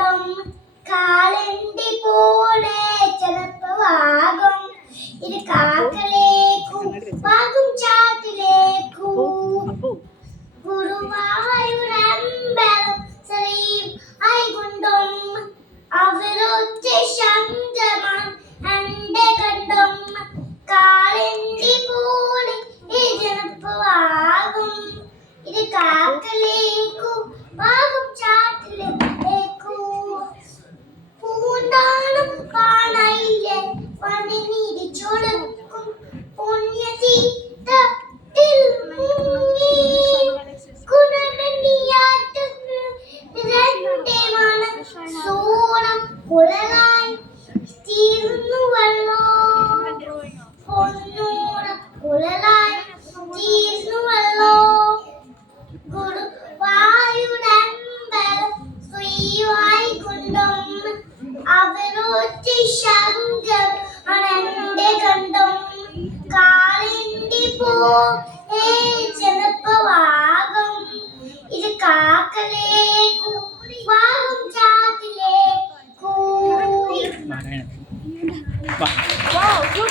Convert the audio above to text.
കണ്ടും കാളണ്ടി പോലെ ചെറുപ്പമാകും ഇത് കാക്കലേക്കും വാകും ചാട്ടിലേക്കും ഗുരുവായൂരമ്പലം സലീം ആയിക്കൊണ്ടും അവരൊറ്റ ശങ്കമാൻ എന്റെ കണ്ടും കാളണ്ടി പോലെ ചെറുപ്പമാകും ഇത് കാക്കലേക്കും വാകും ചാട്ടിലേക്കും പൂന്താനം കാണയില്ലേ പണിനിരിച്ചൊടുക്കും പുണ്യതീർത്ഥത്തിൽ മുങ്ങി കുടമണിയാറ്റുന്നു രണ്ടേ മണം സോണം കുഴലായി തീർന്നുവല്ലോ പൊന്നോണം കുഴലായി തീർന്നുവല്ലോ ഗുരുവായൂരമ്പലം ശ്രീവായി കൊണ്ടും അവരൊറ്റ ശങ്കം അണന്റെ കണ്ടും കാളിണ്ടി പോ